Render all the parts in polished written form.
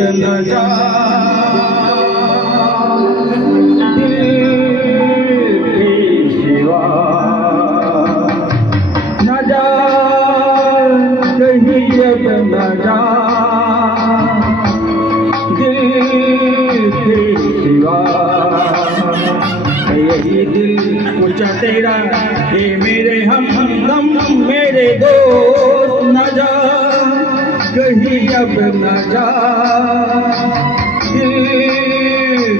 न जा दिल के सिवा न जा कहीं अब न जा दिल के सिवा यही दिल ऊंचा तेरा ये मेरे हमदम मेरे दोस्त न जा कहीं अब न जा दिल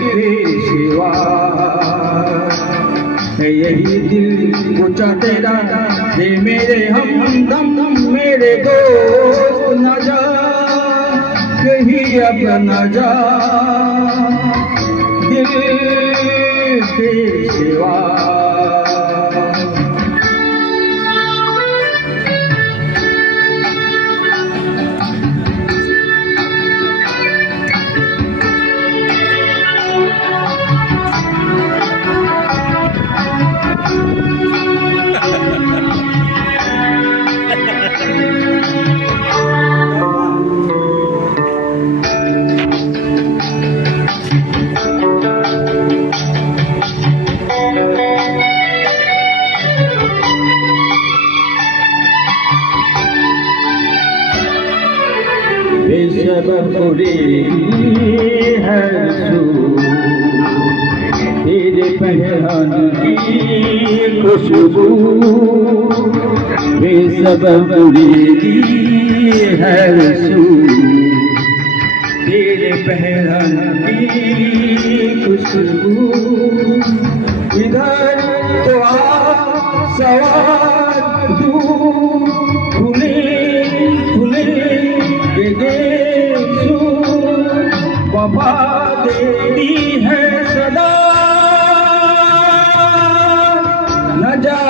के सिवा यही दिल ऊंचा तेरा ये मेरे हमदम मेरे दोस्त न जा कहीं अब न जा दिल के सिवा बेसब्री है सू तेरे पहचान की खुशबू बेसब्री है सू तेरे पहचान की खुशबू इधर तो आ सवार फूले फूले वफा देती है सदा न जा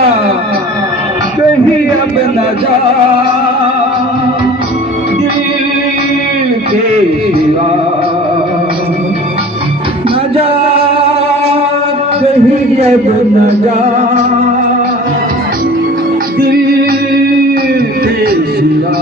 कहीं अब न जा दिल के सिवा न जा कहीं अब न जा दिल के सिवा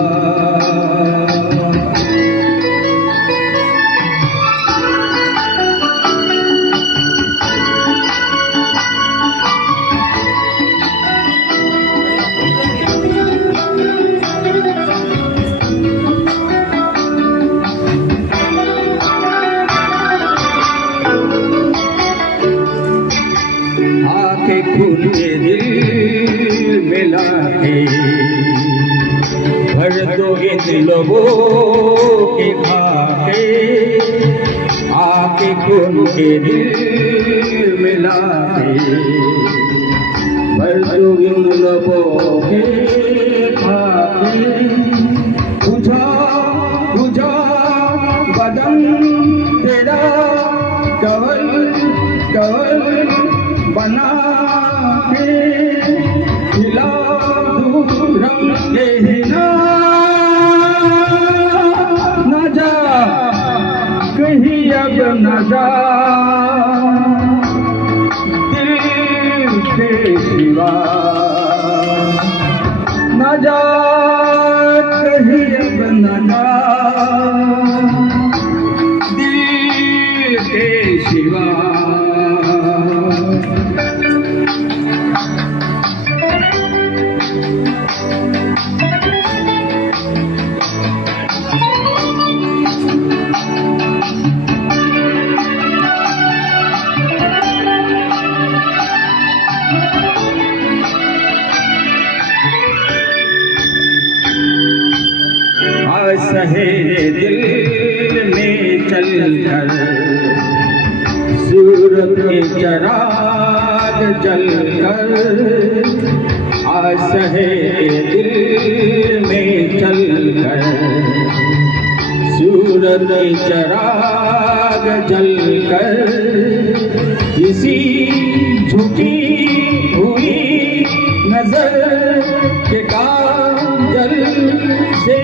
आके खुले दिल मिला के भर दो इन लोगों के खाके आके खुले दिल मिला के भर दो इन लोगों के खाके बुझा बुझा बदन तेरा कवल कवल बना के खिला दूँ रंग देना न जा कहीं अब न जा दिल के सिवा न जा कहीं अब न जा दिल के सिवा सहेरे दिल में चलकर सूरत के चराग जलकर सहेरे दिल में चलकर सूरत के चराग जलकर इसी झुकी हुई नजर के काजल से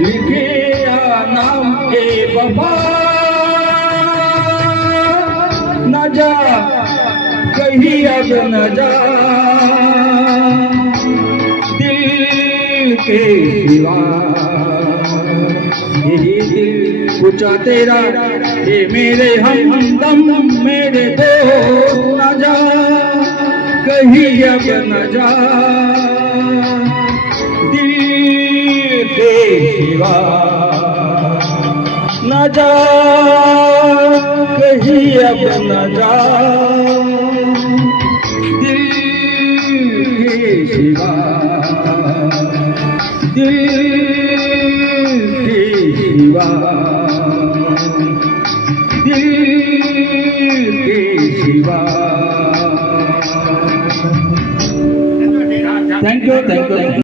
लिखे नाम के वफा न जा कहीं अब न जा दिल के सिवा पूछा तेरा ये मेरे हमदम मेरे दोस्त न जा कहीं अब न जा दिल के सिवा न जा कहीं अब न जा दिल के सिवा दिल के सिवा दिल के सिवा थैंक यू